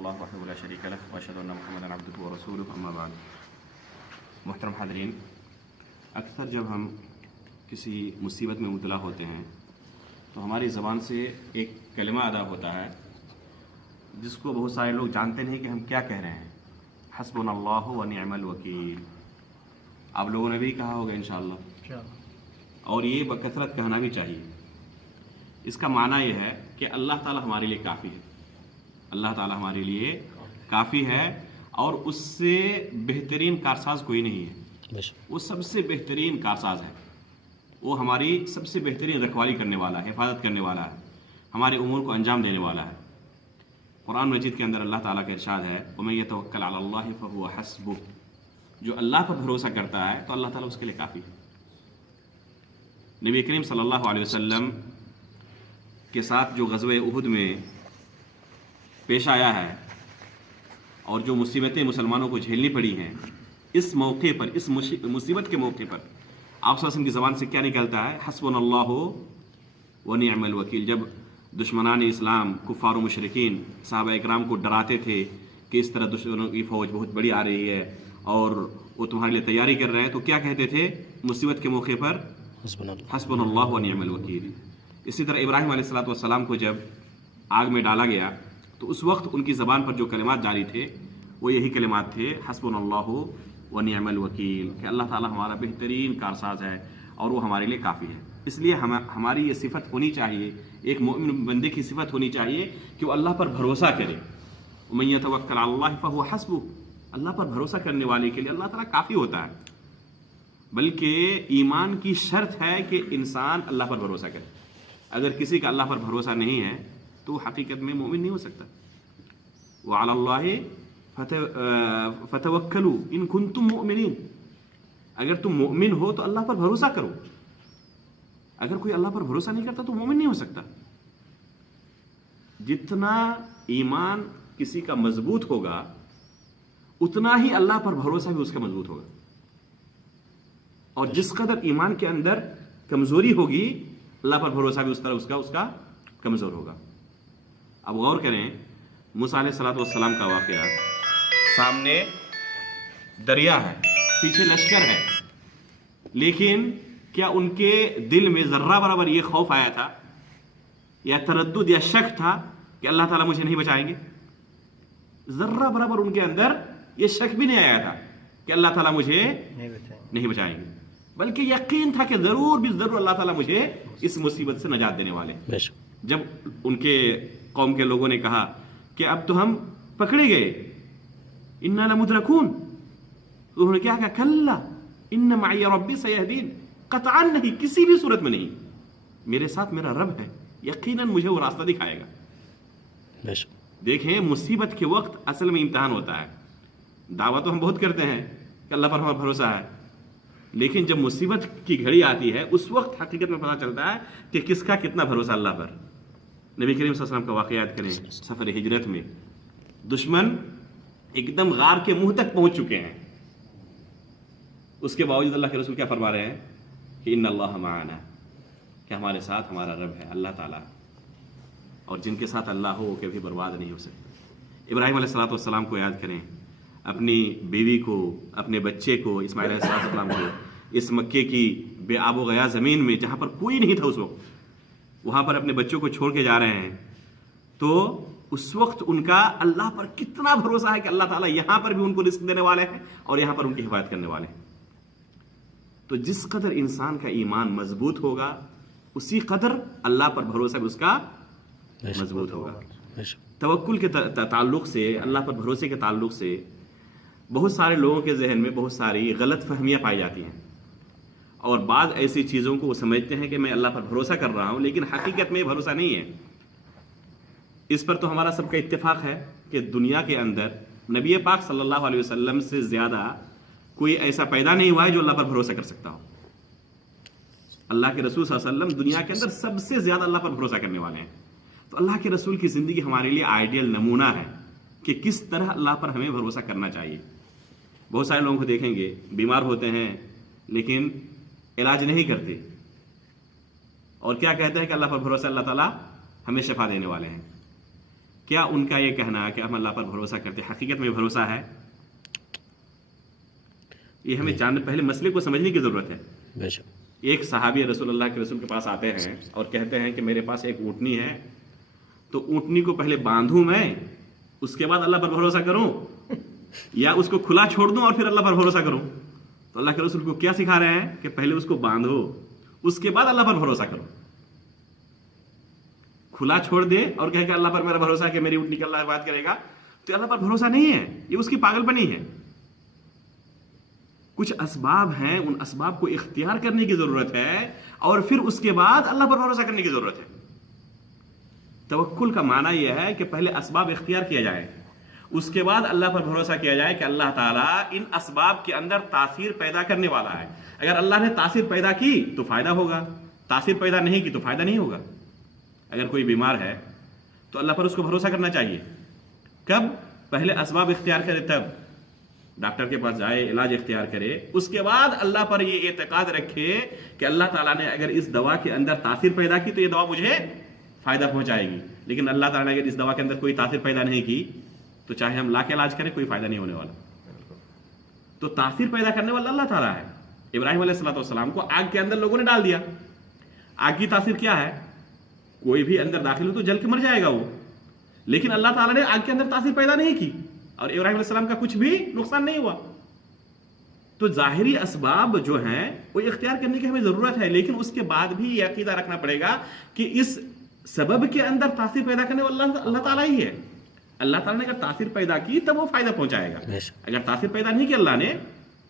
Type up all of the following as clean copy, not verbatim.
اللہ وحدہ لا شریک لہ واشہد ان محمدا عبدہ ورسولہ اما بعد۔ محترم حاضرین، اکثر جب ہم کسی مصیبت میں مبتلا ہوتے ہیں تو ہماری زبان سے ایک کلمہ ادا ہوتا ہے جس کو بہت سارے لوگ جانتے نہیں کہ ہم کیا کہہ رہے ہیں، حسبنا اللہ و نعم الوکیل۔ آپ لوگوں نے بھی کہا ہوگا انشاءاللہ، اور یہ بکثرت کہنا بھی چاہیے۔ اس کا معنی یہ ہے کہ اللہ تعالی ہمارے لیے کافی ہے، اللہ تعالی ہمارے لیے کافی ہے، اور اس سے بہترین کارساز کوئی نہیں ہے۔ وہ سب سے بہترین کارساز ہے، وہ ہماری سب سے بہترین رکھوالی کرنے والا ہے، حفاظت کرنے والا ہے، ہمارے امور کو انجام دینے والا ہے۔ قرآن مجید کے اندر اللہ تعالیٰ کا ارشاد ہے وَمَن يَتَوَكَّلْ عَلَى اللَّهِ فَهُوَ حَسْبُهُ، جو اللہ پر بھروسہ کرتا ہے تو اللہ تعالیٰ اس کے لیے کافی ہے۔ نبی کریم صلی اللہ علیہ وسلم کے ساتھ جو غزوہ احد میں پیش آیا ہے اور جو مصیبتیں مسلمانوں کو جھیلنی پڑی ہیں، اس موقع پر، اس مصیبت کے موقع پر آپ صلی اللہ علیہ وسلم کی زبان سے کیا نکلتا ہے؟ حسبنا اللہ و نعم الوکیل۔ جب دشمنان اسلام، کفار و مشرکین صحابہ اکرام کو ڈراتے تھے کہ اس طرح دشمنوں کی فوج بہت بڑی آ رہی ہے اور وہ تمہارے لیے تیاری کر رہے ہیں، تو کیا کہتے تھے مصیبت کے موقع پر؟ حسبنا اللہ و نعم الوکیل۔ اسی طرح ابراہیم علیہ السلام کو جب آگ میں ڈالا گیا تو اس وقت ان کی زبان پر جو کلمات جاری تھے وہ یہی کلمات تھے، حسبنا اللہ و نعم الوکیل، کہ اللہ تعالیٰ ہمارا بہترین کارساز ہے اور وہ ہمارے لیے کافی ہے۔ اس لیے ہماری یہ صفت ہونی چاہیے، ایک مومن بندے کی صفت ہونی چاہیے کہ وہ اللہ پر بھروسہ کرے۔ وَمَن يَتَوَكَّلْ عَلَى اللَّهِ فَهُوَ حَسْبُهُ، اللہ پر بھروسہ کرنے والے کے لیے اللہ تعالیٰ کافی ہوتا ہے۔ بلکہ ایمان کی شرط ہے کہ انسان اللہ پر بھروسہ کرے۔ اگر کسی کا اللہ پر بھروسہ نہیں ہے تو حقیقت میں مومن نہیں ہو سکتا۔ وَعَلَى اللَّهِ فَتَوَكَّلُوا إِن كُنتُم مُؤْمِنِينَ، اگر تم مؤمن ہو تو اللہ پر بھروسہ کرو۔ اگر کوئی اللہ پر بھروسہ نہیں کرتا تو مومن نہیں ہو سکتا۔ جتنا ایمان کسی کا مضبوط ہوگا اتنا ہی اللہ پر بھروسہ بھی اس کا مضبوط ہوگا، اور جس قدر ایمان کے اندر کمزوری ہوگی اللہ پر بھروسہ بھی اس طرح اس کا کمزور ہوگا۔ اب غور کریں، موسیٰ علیہ السلام کا واقعہ، سامنے دریا ہے، پیچھے لشکر ہے، لیکن کیا ان کے دل میں ذرہ برابر یہ خوف آیا تھا یا تردد یا شک تھا کہ اللہ تعالیٰ مجھے نہیں بچائیں گے؟ ذرہ برابر ان کے اندر یہ شک بھی نہیں آیا تھا کہ اللہ تعالیٰ مجھے نہیں بچائیں گے، بلکہ یقین تھا کہ ضرور بھی ضرور اللہ تعالیٰ مجھے اس مصیبت سے نجات دینے والے۔ جب ان کے قوم کے لوگوں نے کہا کہ اب تو ہم پکڑے گئے، انا لمدرکون، تو انہوں نے کیا کہا؟ کلا ان معی ربی سیہدین، قطعا نہیں، کسی بھی صورت میں نہیں، میرے ساتھ میرا رب ہے، یقیناً مجھے وہ راستہ دکھائے گا۔ دیکھیں، مصیبت کے وقت اصل میں امتحان ہوتا ہے۔ دعویٰ تو ہم بہت کرتے ہیں کہ اللہ پر ہمارا بھروسہ ہے، لیکن جب مصیبت کی گھڑی آتی ہے اس وقت حقیقت میں پتہ چلتا ہے کہ کس کا کتنا بھروسہ اللہ پر۔ نبی کریم صلی اللہ علیہ وسلم کا واقعہ یاد کریں، سفر ہجرت میں دشمن ایک دم غار کے منہ تک پہنچ چکے ہیں، اس کے باوجود اللہ کے رسول کیا فرما رہے ہیں کہ ان اللہ معنا، کہ ہمارے ساتھ ہمارا رب ہے، اللہ تعالیٰ، اور جن کے ساتھ اللہ ہو وہ کبھی برباد نہیں ہو سکتے۔ ابراہیم علیہ السلام کو یاد کریں، اپنی بیوی کو، اپنے بچے کو، اسماعیل علیہ السلام کو، اس مکے کی بے آب و گیا زمین میں جہاں پر کوئی نہیں تھا اس وقت، وہاں پر اپنے بچوں کو چھوڑ کے جا رہے ہیں، تو اس وقت ان کا اللہ پر کتنا بھروسہ ہے کہ اللہ تعالیٰ یہاں پر بھی ان کو رزق دینے والے ہیں اور یہاں پر ان کی حفاظت کرنے والے ہیں۔ تو جس قدر انسان کا ایمان مضبوط ہوگا اسی قدر اللہ پر بھروسہ بھی اس کا مضبوط ہوگا۔ توکل کے تعلق سے، اللہ پر بھروسے کے تعلق سے بہت سارے لوگوں کے ذہن میں بہت ساری غلط فہمیاں پائی جاتی ہیں، اور بعض ایسی چیزوں کو وہ سمجھتے ہیں کہ میں اللہ پر بھروسہ کر رہا ہوں، لیکن حقیقت میں یہ بھروسہ نہیں ہے۔ اس پر تو ہمارا سب کا اتفاق ہے کہ دنیا کے اندر نبی پاک صلی اللہ علیہ وسلم سے زیادہ کوئی ایسا پیدا نہیں ہوا ہے جو اللہ پر بھروسہ کر سکتا ہو۔ اللہ کے رسول صلی اللہ علیہ وسلم دنیا کے اندر سب سے زیادہ اللہ پر بھروسہ کرنے والے ہیں۔ تو اللہ کے رسول کی زندگی ہمارے لیے آئیڈیل نمونہ ہے کہ کس طرح اللہ پر ہمیں بھروسہ کرنا چاہیے۔ بہت سارے لوگوں کو دیکھیں گے بیمار ہوتے ہیں لیکن علاج نہیں کرتے، اور کیا کہتے ہیں کہ اللہ پر بھروسہ، اللہ تعالیٰ ہمیں شفا دینے والے ہیں۔ کیا ان کا یہ کہنا کہ ہم اللہ پر بھروسہ کرتے حقیقت میں بھروسہ ہے؟ یہ ہمیں جاننے پہلے مسئلے کو سمجھنے کی ضرورت ہے. ایک صحابی رسول اللہ کے رسول کے پاس آتے ہیں اور کہتے ہیں کہ میرے پاس ایک اونٹنی ہے، تو اونٹنی کو پہلے باندھوں میں، اس کے بعد اللہ پر بھروسہ کروں، یا اس کو کھلا چھوڑ دوں اور پھر اللہ پر بھروسہ کروں؟ تو اللہ کے رسول کو کیا سکھا رہے ہیں کہ پہلے اس کو باندھو، اس کے بعد اللہ پر بھروسہ کرو. کھلا چھوڑ دے اور کہے کہ اللہ پر میرا بھروسہ ہے کہ میری اونٹنی کا اللہ بات کرے گا، تو اللہ پر بھروسہ نہیں ہے، یہ اس کی پاگل پنی ہے. کچھ اسباب ہیں، ان اسباب کو اختیار کرنے کی ضرورت ہے اور پھر اس کے بعد اللہ پر بھروسہ کرنے کی ضرورت ہے. توکل کا معنی یہ ہے کہ پہلے اسباب اختیار کیا جائے، اس کے بعد اللہ پر بھروسہ کیا جائے کہ اللہ تعالیٰ ان اسباب کے اندر تاثیر پیدا کرنے والا ہے. اگر اللہ نے تاثیر پیدا کی تو فائدہ ہوگا، تاثیر پیدا نہیں کی تو فائدہ نہیں ہوگا. اگر کوئی بیمار ہے تو اللہ پر اس کو بھروسہ کرنا چاہیے. کب؟ پہلے اسباب اختیار کرے، تب ڈاکٹر کے پاس جائے، علاج اختیار کرے، اس کے بعد اللہ پر یہ اعتقاد رکھے کہ اللہ تعالیٰ نے اگر اس دوا کے اندر تاثیر پیدا کی تو یہ دوا مجھے فائدہ پہنچائے گی. لیکن اللہ تعالیٰ نے اگر اس دوا کے اندر کوئی تاثیر پیدا نہیں کی تو چاہے ہم لا کے علاج کریں کوئی فائدہ نہیں ہونے والا. تو تاثیر پیدا کرنے والا اللہ تعالیٰ ہے. ابراہیم علیہ السلام کو آگ کے اندر لوگوں نے ڈال دیا. آگ کی تاثیر کیا ہے؟ کوئی بھی اندر داخل ہو تو جل کے مر جائے گا وہ. لیکن اللہ تعالیٰ نے آگ کے اندر تاثیر پیدا نہیں کی اور ابراہیم علیہ السلام کا کچھ بھی نقصان نہیں ہوا. تو ظاہری اسباب جو ہیں وہ اختیار کرنے کی ہمیں ضرورت ہے، لیکن اس کے بعد بھی یہ عقیدہ رکھنا پڑے گا کہ اس سبب کے اندر تاثیر پیدا کرنے والا اللہ تعالیٰ ہی ہے. اللہ تعالیٰ نے اگر تاثیر پیدا کی تب وہ فائدہ پہنچائے گا، اگر تاثیر پیدا نہیں کی اللہ نے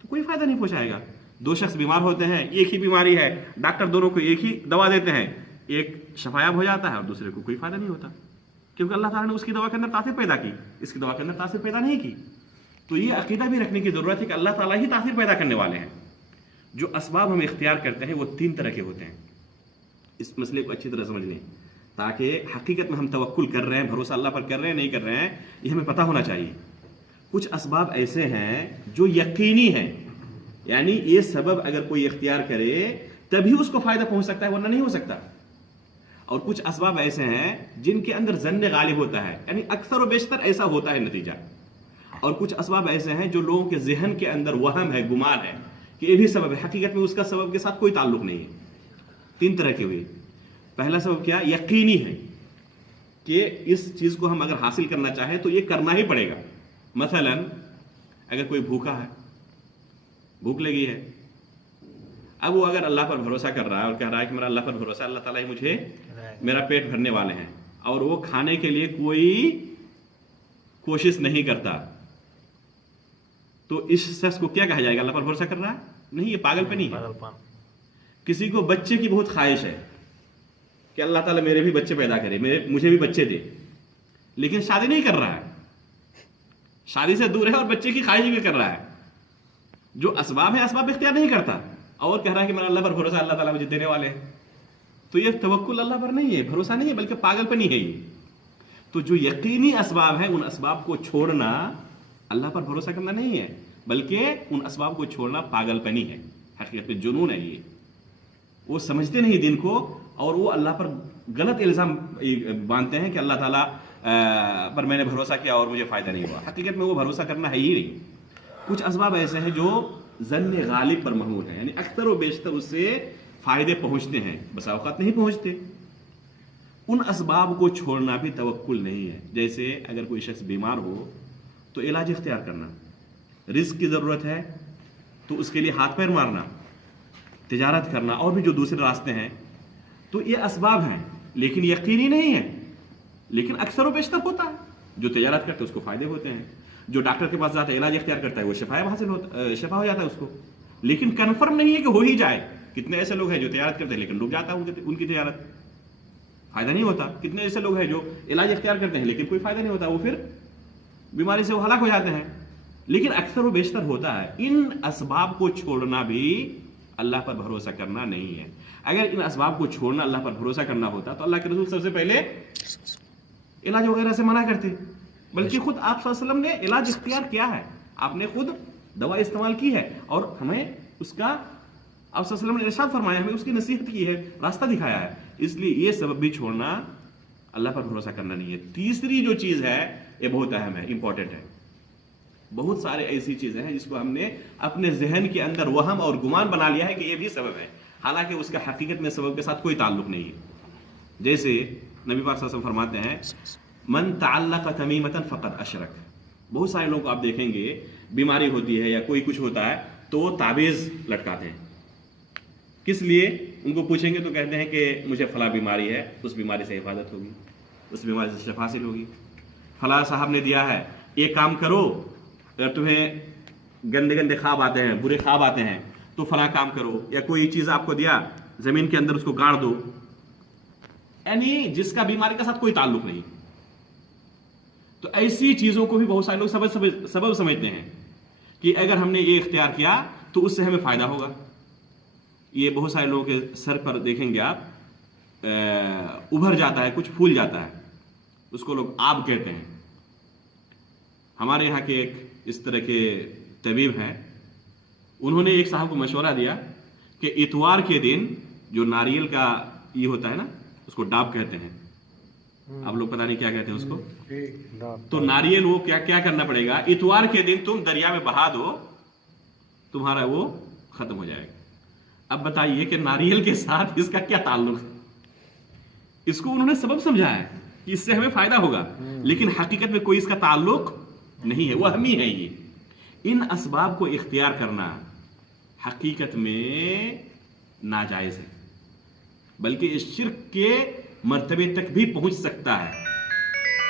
تو کوئی فائدہ نہیں پہنچائے گا. دو شخص بیمار ہوتے ہیں، ایک ہی بیماری ہے، ڈاکٹر دونوں کو ایک ہی دوا دیتے ہیں، ایک شفایاب ہو جاتا ہے اور دوسرے کو کوئی فائدہ نہیں ہوتا، کیونکہ اللہ تعالیٰ نے اس کی دوا کے اندر تاثیر پیدا کی، اس کی دوا کے اندر تاثیر پیدا نہیں کی. تو یہ عقیدہ بھی رکھنے کی ضرورت ہے کہ اللہ تعالیٰ ہی تاثیر پیدا کرنے والے ہیں. جو اسباب ہم اختیار کرتے ہیں وہ 3 طرح کے ہوتے ہیں. اس مسئلے کو اچھی طرح سمجھ لیں تاکہ حقیقت میں ہم توکل کر رہے ہیں، بھروسہ اللہ پر کر رہے ہیں نہیں کر رہے ہیں، یہ ہمیں پتہ ہونا چاہیے. کچھ اسباب ایسے ہیں جو یقینی ہیں، یعنی یہ سبب اگر کوئی اختیار کرے تبھی اس کو فائدہ پہنچ سکتا ہے ورنہ نہیں ہو سکتا. اور کچھ اسباب ایسے ہیں جن کے اندر ظن غالب ہوتا ہے، یعنی اکثر و بیشتر ایسا ہوتا ہے نتیجہ. اور کچھ اسباب ایسے ہیں جو لوگوں کے ذہن کے اندر وہم ہے، گمان ہے کہ یہ بھی سبب ہے، حقیقت میں اس کا سبب کے ساتھ کوئی تعلق نہیں ہے. 3 طرح کے ہوئے. پہلا سبب کیا؟ یقینی ہے کہ اس چیز کو ہم اگر حاصل کرنا چاہیں تو یہ کرنا ہی پڑے گا. مثلا اگر کوئی بھوکا ہے، بھوک لگی ہے، اب وہ اگر اللہ پر بھروسہ کر رہا ہے اور کہہ رہا ہے کہ میرا اللہ پر بھروسہ، اللہ تعالیٰ ہی مجھے میرا پیٹ بھرنے والے ہیں، اور وہ کھانے کے لیے کوئی کوشش نہیں کرتا، تو اس شخص کو کیا کہا جائے گا؟ اللہ پر بھروسہ کر رہا ہے؟ نہیں، یہ پاگل پنی ہے. کسی کو بچے کی بہت خواہش ہے کہ اللہ تعالیٰ میرے بھی بچے پیدا کرے، مجھے بھی بچے دے، لیکن شادی نہیں کر رہا ہے، شادی سے دور ہے اور بچے کی خواہش بھی کر رہا ہے. جو اسباب ہے اسباب اختیار نہیں کرتا اور کہہ رہا ہے کہ میرا اللہ پر بھروسہ، اللہ تعالیٰ مجھے دینے والے ہیں. تو یہ توکل اللہ پر نہیں ہے، بھروسہ نہیں ہے، بلکہ پاگل پنی ہے یہ. تو جو یقینی اسباب ہیں ان اسباب کو چھوڑنا اللہ پر بھروسہ کرنا نہیں ہے، بلکہ ان اسباب کو چھوڑنا پاگل پنی ہے، حقیقت میں جنون ہے. یہ وہ سمجھتے نہیں دین کو اور وہ اللہ پر غلط الزام باندھتے ہیں کہ اللہ تعالیٰ پر میں نے بھروسہ کیا اور مجھے فائدہ نہیں ہوا. حقیقت میں وہ بھروسہ کرنا ہے ہی نہیں. کچھ اسباب ایسے ہیں جو ظن غالب پر محمول ہیں، یعنی اکثر و بیشتر اس سے فائدے پہنچتے ہیں، بس اوقات نہیں پہنچتے. ان اسباب کو چھوڑنا بھی توکل نہیں ہے. جیسے اگر کوئی شخص بیمار ہو تو علاج اختیار کرنا، رزق کی ضرورت ہے تو اس کے لیے ہاتھ پیر مارنا، تجارت کرنا اور بھی جو دوسرے راستے ہیں، تو یہ اسباب ہیں لیکن یقینی نہیں ہے، لیکن اکثر و بیشتر ہوتا ہے. جو تجارت کرتے ہیں اس کو فائدے ہوتے ہیں، جو ڈاکٹر کے پاس جاتا ہے علاج اختیار کرتا ہے وہ شفا ہو جاتا ہے اس کو، لیکن کنفرم نہیں ہے کہ ہو ہی جائے. کتنے ایسے لوگ ہیں جو تجارت کرتے ہیں لیکن ڈوب جاتا ہے ان کی تجارت، فائدہ نہیں ہوتا. کتنے ایسے لوگ ہیں جو علاج اختیار کرتے ہیں لیکن کوئی فائدہ نہیں ہوتا، وہ پھر بیماری سے وہ ہلاک ہو جاتے ہیں. لیکن اکثر و بیشتر ہوتا ہے. ان اسباب کو چھوڑنا بھی اللہ پر بھروسہ کرنا نہیں ہے. اگر ان اسباب کو چھوڑنا اللہ پر بھروسہ کرنا ہوتا تو اللہ کے رسول سب سے پہلے علاج وغیرہ سے منع کرتے، بلکہ خود آپ صلی اللہ علیہ وسلم نے علاج اختیار کیا ہے، آپ نے خود دوا استعمال کی ہے اور ہمیں اس کا آپ صلی اللہ علیہ وسلم نے ارشاد فرمایا، ہمیں اس کی نصیحت کی ہے، راستہ دکھایا ہے. اس لیے یہ سبب بھی چھوڑنا اللہ پر بھروسہ کرنا نہیں ہے. تیسری جو چیز ہے یہ بہت اہم ہے, امپورٹنٹ ہے. بہت سارے ایسی چیزیں ہیں جس کو ہم نے اپنے ذہن کے اندر وہم اور گمان بنا لیا ہے کہ یہ بھی سبب ہے, حالانکہ اس کا حقیقت میں سبب کے ساتھ کوئی تعلق نہیں ہے. جیسے نبی پاک صلی اللہ علیہ وسلم فرماتے ہیں من تعلق تمیمۃ فقد اشرک. بہت سارے لوگ آپ دیکھیں گے بیماری ہوتی ہے یا کوئی کچھ ہوتا ہے تو وہ تعویذ لٹکاتے ہیں. کس لیے؟ ان کو پوچھیں گے تو کہتے ہیں کہ مجھے فلاں بیماری ہے, اس بیماری سے حفاظت ہوگی, اس بیماری سے شفا حاصل ہوگی. فلاں صاحب نے دیا ہے یہ کام کرو, اگر تمہیں گندے گندے خواب آتے ہیں, برے خواب آتے ہیں تو فلاں کام کرو, یا کوئی چیز آپ کو دیا زمین کے اندر اس کو گاڑ دو. یعنی جس کا بیماری کے ساتھ کوئی تعلق نہیں. تو ایسی چیزوں کو بھی بہت سارے لوگ سبب سمجھتے ہیں کہ اگر ہم نے یہ اختیار کیا تو اس سے ہمیں فائدہ ہوگا. یہ بہت سارے لوگوں کے سر پر دیکھیں گے آپ ابھر جاتا ہے, کچھ پھول جاتا ہے, اس کو لوگ آب کہتے ہیں. ہمارے یہاں کے ایک اس طرح کے طبیب ہیں, انہوں نے ایک صاحب کو مشورہ دیا کہ اتوار کے دن جو ناریل کا یہ ہوتا ہے نا, اس کو ڈاب کہتے ہیں, آپ لوگ پتہ نہیں کیا کہتے ہیں اس کو. تو ناریل وہ کیا کرنا پڑے گا, اتوار کے دن تم دریا میں بہا دو, تمہارا وہ ختم ہو جائے گا. اب بتائیے کہ ناریل کے ساتھ اس کا کیا تعلق ہے؟ اس کو انہوں نے سبب سمجھا ہے کہ اس سے ہمیں فائدہ ہوگا, لیکن حقیقت میں کوئی اس کا تعلق نہیں ہے, وہمی ہے. یہ ان اسباب کو اختیار کرنا حقیقت میں ناجائز ہے, بلکہ اس شرک کے مرتبے تک بھی پہنچ سکتا ہے.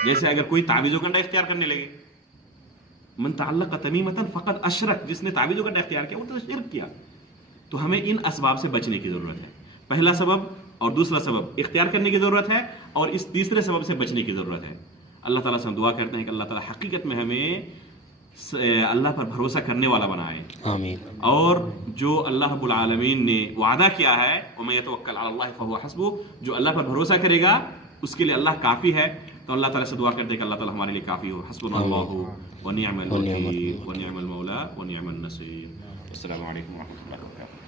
جیسے اگر کوئی تعویذ و گنڈا اختیار کرنے لگے, من تعلق تمیمۃ فقد اشرک, جس نے تعویذ و گنڈا اختیار کیا وہ تو شرک کیا. تو ہمیں ان اسباب سے بچنے کی ضرورت ہے. پہلا سبب اور دوسرا سبب اختیار کرنے کی ضرورت ہے, اور اس تیسرے سبب سے بچنے کی ضرورت ہے. اللہ تعالیٰ سے ہم دعا کرتے ہیں کہ اللہ تعالیٰ حقیقت میں ہمیں اللہ پر بھروسہ کرنے والا بنائے. آمین. اور جو اللہ رب العالمین نے وعدہ کیا ہے وَمَن يَتَوَكَّلْ عَلَى اللَّهِ فَهُوَ حَسْبُهُ, جو اللہ پر بھروسہ کرے گا اس کے لیے اللہ کافی ہے. تو اللہ تعالیٰ سے دعا کرتے ہیں کہ اللہ تعالیٰ ہمارے لیے کافی ہو. حسبنا اللہ ونعم الوکیل ونعم المولا ونعم النصیر. السلام علیکم ورحمۃ اللہ وبرکاتہ.